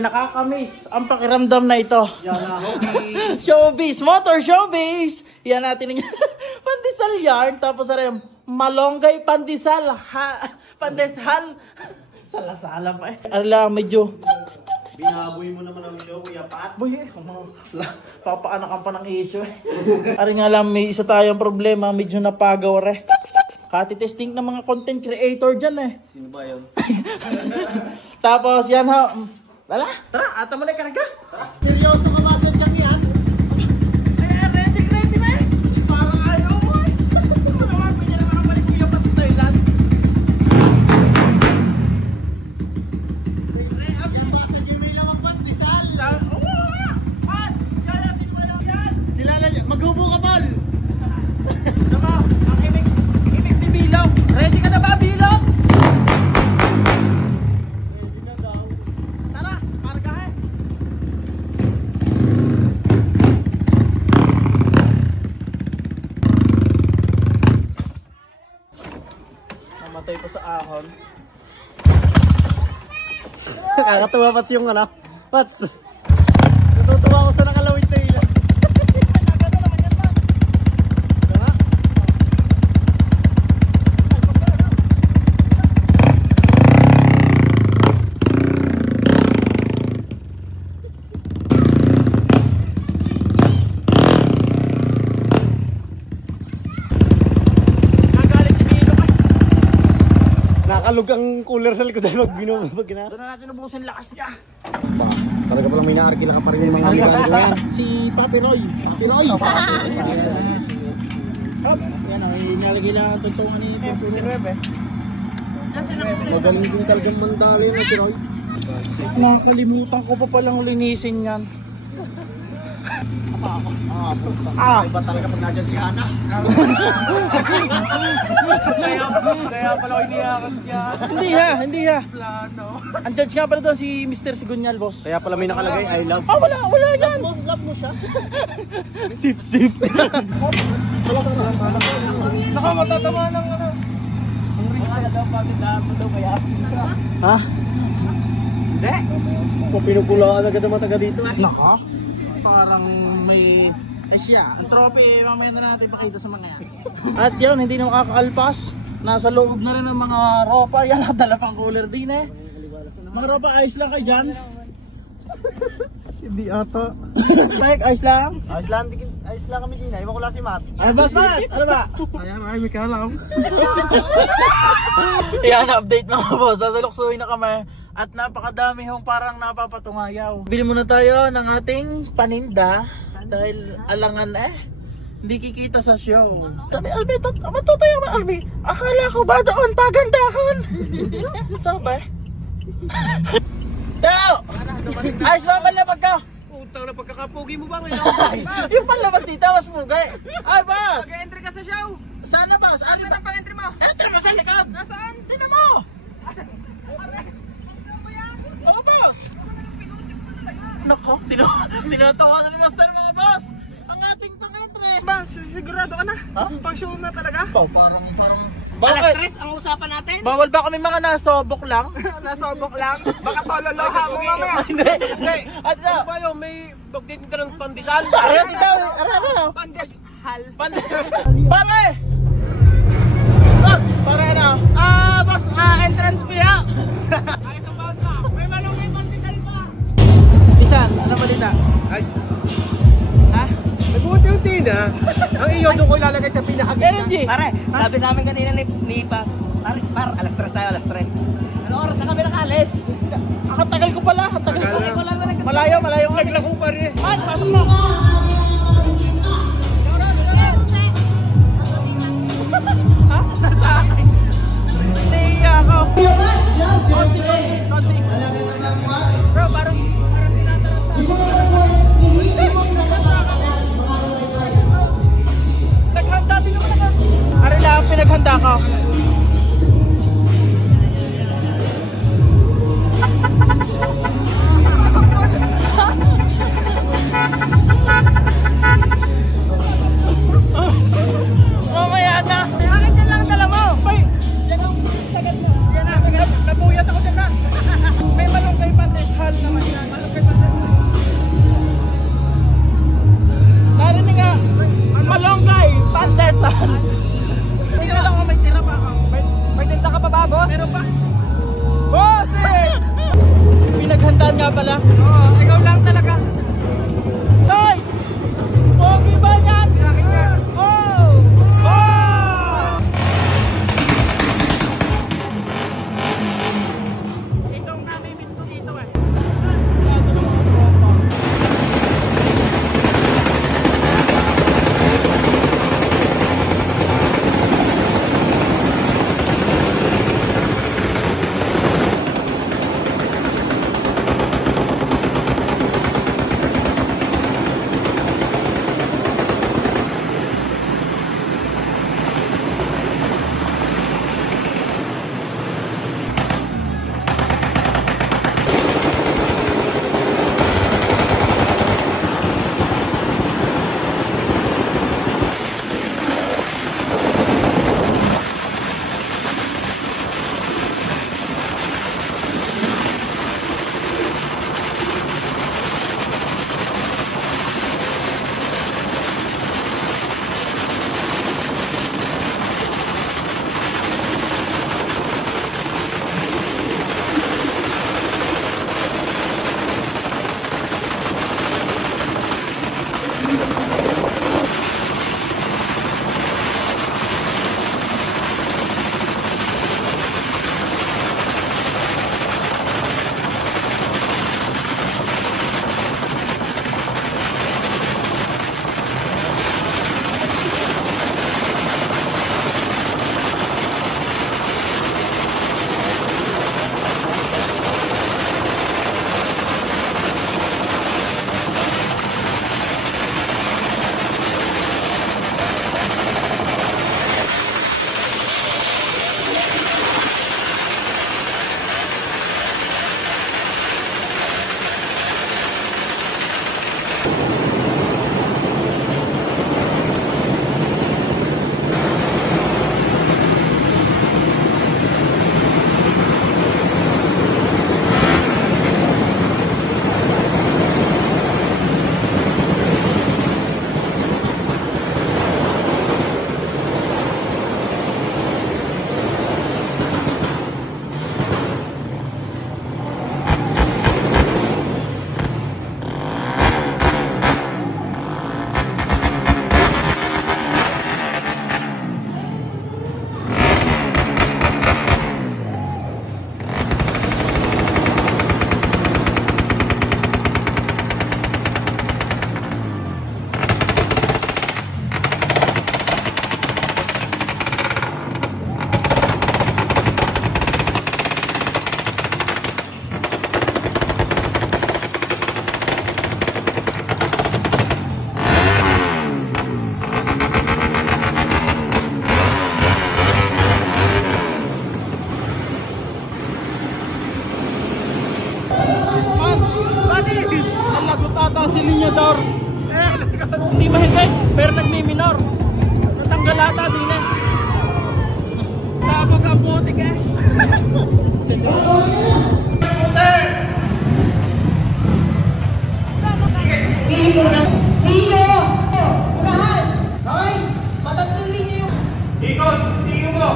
Nakakamiss ang pakiramdam na ito. Showbiz, motor showbiz. Yan natin yung pandesal yarn. Tapos rin, malonggay pandesal. Pandesal. Sala-sala pa eh. Arla, medyo. Binaboy mo naman ang show, Kuya Pat. Boy, papaanakan pa ng issue eh. Ari nga lang, may isa tayong problema. Medyo napagaw re. Kati-testing ng mga content creator dyan eh. Sino ba yun? Tapos yan ha. Wala, tara, ata mo na yung karga. Seryoso ka ba dyan kami ha? Ay, ready na eh. Parang ayaw mo eh. Naman, pwede naman ang balik Kuya Pat sa Thailand. Maghubo ka, Paul! Diba, ang imig ni Bilog. Ready ka na ba, Bilog? Ready na daw. Tara, kargahin. Namatay pa sa ahon. Kakatuwa, Pats, yung ano? Pats! Natutuwa ko sa nakalawit na ilan. Nakalug ang cooler sa likod dahil magbinumabag na. Doon na natin ubusin lakas niya. Talaga palang may naarkila ka pa rin yung mga mekaniko yan. Si Papi Roy. Papi Roy. Yan o, inalagay lang ang tuntungan ni Papi Roy. Magaling din talagang mandali na si Roy. Nakakalimutan ko pa palang linisin yan. Iba talaga pag nadyan si Hana. Kaya pala ko iniyakan niya. Hindi ha. Ang judge nga pala doon si Mr. Sigunyal, boss. Kaya pala may nakalagay, I love. Wala yan. Love mo siya. Sip. Naka matatama ng ano. Ang risa daw pagkakamo daw kaya. Ha? Hindi. Pinupulaan agad ang mataga dito. Naka? Parang may... Ay siya, ang trophy, mamaya na natin pakita sa mga yan. At yun, hindi na makakaalpas. Nasa loob na rin ng mga ropa. Yan, nakadala pang cooler din eh. Mga ropa, ayos lang kayo dyan. Hindi ata. Mike, ayos lang. Ayos lang kami din. Iwan ko lang si Matt. Ay, boss Matt, ano ba? Ayan, ay may kalam. Yan, update mga boss. Sasaluksuhin na kami. At napakadami hong parang napapatungayaw. Bili muna tayo ng ating paninda. Dahil alangan hindi kikita sa show. Sabi, Albi, tayo ba, Albi? Akala ko ba doon pagandahan? Sabi? Teo! Ayos ba panlabag ka? Utang na pagkakapugi mo ba ngayon? Yung panlabag dito, mas mugay. Ay, boss! Mag-entry ka sa show! Sana, boss? Saan ang pang-entry mo? Entry mo sa likod! Nasaan? Tinan mo! Ano, boss? Nako, tinatawa na ni Master mga boss! Ang ating pang-entry! Ba, sigurado ka na? Ha? Pang-show na talaga? Parang... Alas Bakit? 3 ang usapan natin? Bawal ba kami mga nasobok lang? Nasobok lang? Baka tololoha mo mamaya. Hindi! Ano? Ano ba yun? May bagdate ka ng pandesal? Aray daw! Pandeshal. Pare! Boss! Pare na! Boss, entrance fee ha? Ito ba na? May malungay pandesal pa! Isan, ano balita? Ay, Ha? nag-unti-unti na. Ang iyo doon ko ilalagay sa pinakagitna. Energy! Pare, sabi sa amin kanina ni Pa, par, alas 3 tayo, alas 3. Ano oras na kami nakalis? Ang tagal ko pala, ang tagal ko. Tagal na. Malayo nga. Naglako pa rin. Man, pasok mo! Ha? Nasa akin. Nahiya ako. Bro, parang naghanda din naman ako. Ari lang, pinaghanda ka. Mamaya na. Bakit yan lang dala mo? Ay, yan ang sagad mo. Yan na, nabuyat ako dyan na. May malunggay pandeshal naman yan. nga pala. Oo, ikaw lang talaga. Guys! Pogi ba yan? Oh! Oh! Itong nami-miss ko dito eh. Si Linyador. Hindi mahigay, pero nagmi-minor. Natanggal ata din eh. Sabog ang putik eh. Siyo! Unahan! Okay? Patatlong linya yung... Ikos, tiyo mo!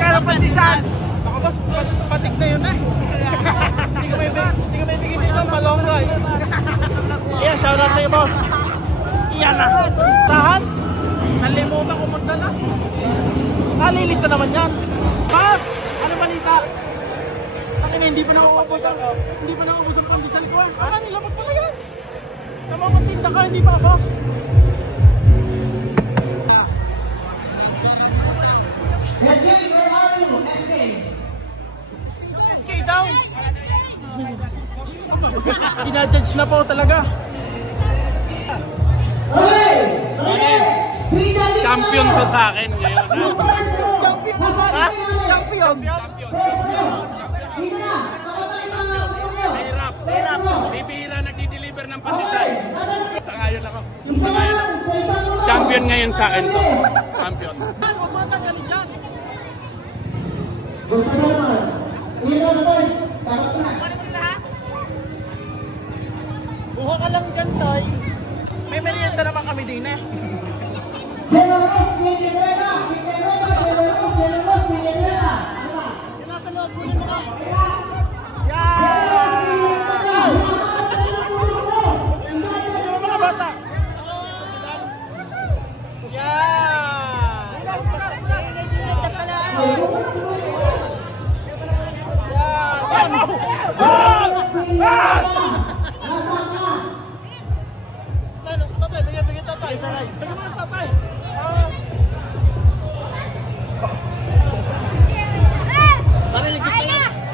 Karapantisan! Ako ba? Patik na yun eh. Hindi ka may bigyan dito, malonggay. Yeah, shoutout sa'yo boss. Iyan na. Tahan. Nalimutan ko magdala. Lilis na naman yan. Boss! Ano balita? Hindi pa nakakabot ang pandesal ko. Nilapat pala yan. Namamatinda ka, hindi pa ako. SK, where are you? SK! SK down! Ginajudge na po talaga. Okay! Champion to sa akin ngayon. Ha? Champion! Hirap. Bibihira nagdi-deliver ng pandesal. Sa ngayon ako. Champion ngayon sa akin to. Champion. Buha ka lang dyan, Toy. May merienda naman kami din eh. Generos,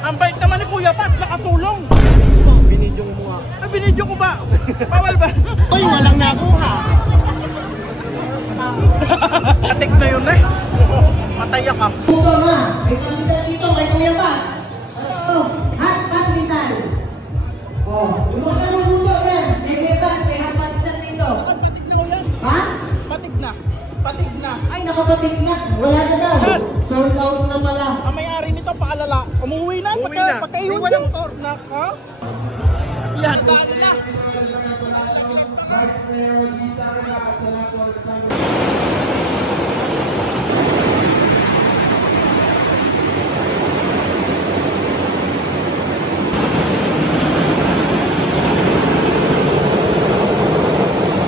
Ang bait naman ni Kuya Pat, nakatulong. Binidyo mo nga. Ay, binidyo ko ba? Bawal ba? Uy, walang nakuha. Atik na yun eh. Mataya ka. Puto nga. May pangisan dito kay Kuya Pats. Ito. Hot pangisan. Oh. Yung mga naluto yan. Kay Kuya Pats, may hot pangisan dito. Patig na yan. Ha? Patig na. Patig na. Ay, nakapatik na. Wala na daw. Sold out na pala. Ang may-ari nito, paalala. Umuwi na. Pagka-iwan walang yung tor. Naka. Yan.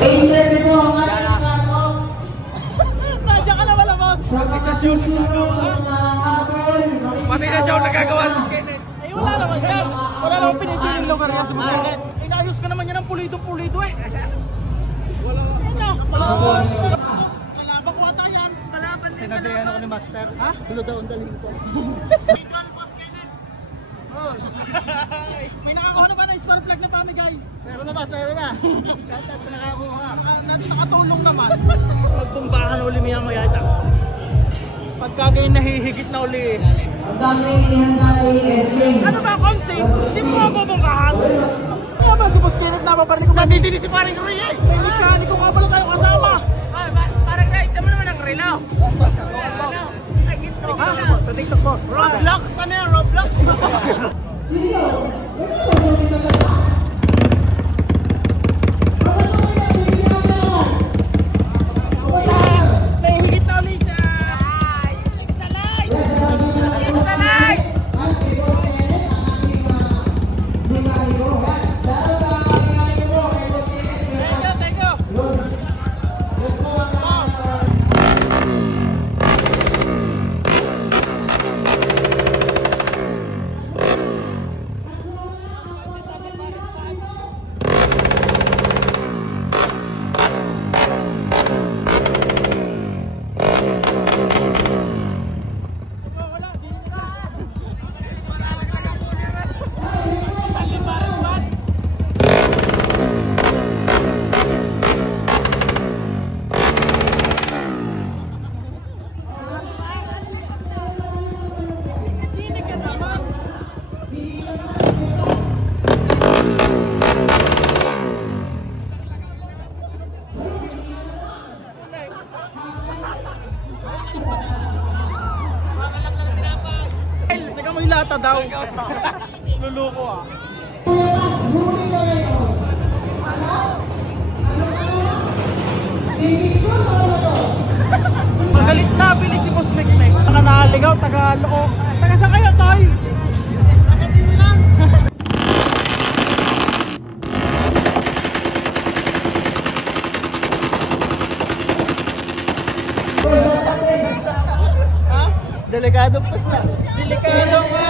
Enjoy po ang ating cut-off. Sadya ka na wala, boss. Sa kakasusunod sa mga hapon. Pati na siya nagagawa ng Ay, wala naman yan. Wala naman pinipilin lang kanina sa mga. Inayos ka naman yan ng pulido-pulido eh. Wala. Kalabak wata yan. Kalaban din. Sinabihan ako ni Master. Ha? Tulo daw ang dalhin ko. Legal, boss Kenneth. May nakakuha na ba na spark plug na pamigay? Meron na, Master, meron na. Kahit na nakakuha. Nakatulong naman. Magbumbahan uli maya ita. Pagka ganyan nahihigit na uli. Ang dami inihanda ni Esling. Ano ba ang concept? Hindi mo nga bumungkahan. Kaya ba si Boss Kenneth napaparinig ko? Natitili si paring Roy eh. May mekaniko ka pala tayo kasama. Ay, parang ito mo naman ang relo. Ay, gito. Sa TikTok, boss. Roblox, ano yan? Roblox? Silyo, ito mo dito sa taas. Papasok ka yan, bigyan ka naman. Nahihigit na ulit siya. It's alive! At kay Boss Kenneth, ang ating mekaniko. Dahil sa mekaniko kay Boss Kenneth, Thank you. yun. Yun po ang Teka mo yung lata daw. Luluko ah. Magalit na, bilis si Boss Mekmek. Taga Naligaw, taga Loko. Taga saan kayo, Toy? Taga dito lang. Ha? Delikado pas na. Delikado nga.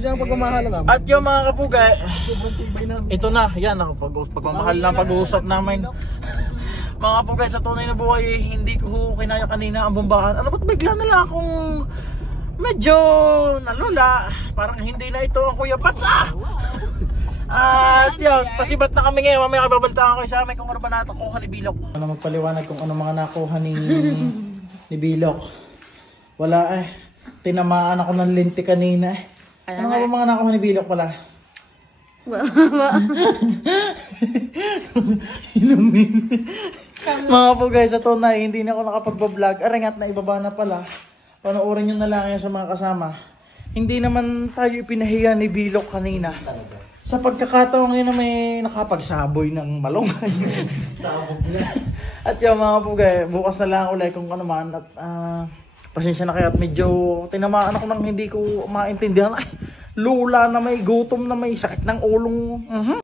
Diyan ang pagmamahal namin. At yung mga kapugay, ito na, yan ako, pagmamahal na pag-uusap namin. Mga kapugay, sa tunay na buhay, hindi ko kinaya kanina ang bombahan. Ano ba't bigla na lang akong medyo nalula? Parang hindi na ito ang Kuya Pats. At yun, pasibat na kami ngayon. Mamaya kababaltaan ko sa amin kung ano ba nakuha ni Bilok. Ano magpaliwanag kung ano mga nakuha ni Bilok. Wala tinamaan ako ng linti kanina Ano nga ba mga nakuha ni Bilok pala? Inumin. Mga po guys, ito na hindi na ako nakapag-vlog. Arangat na ibaba na pala. Panoorin nyo na lang yan sa mga kasama. Hindi naman tayo ipinahiya ni Bilok kanina. Sa pagkakataon ngayon na may nakapagsaboy ng malunggay. At yung mga po guys, bukas na lang ulit kung ano man. At pasensya na kayo at medyo tinamaan ako nang hindi ko maintindihan. Ay, lula na may gutom na may sakit ng ulong.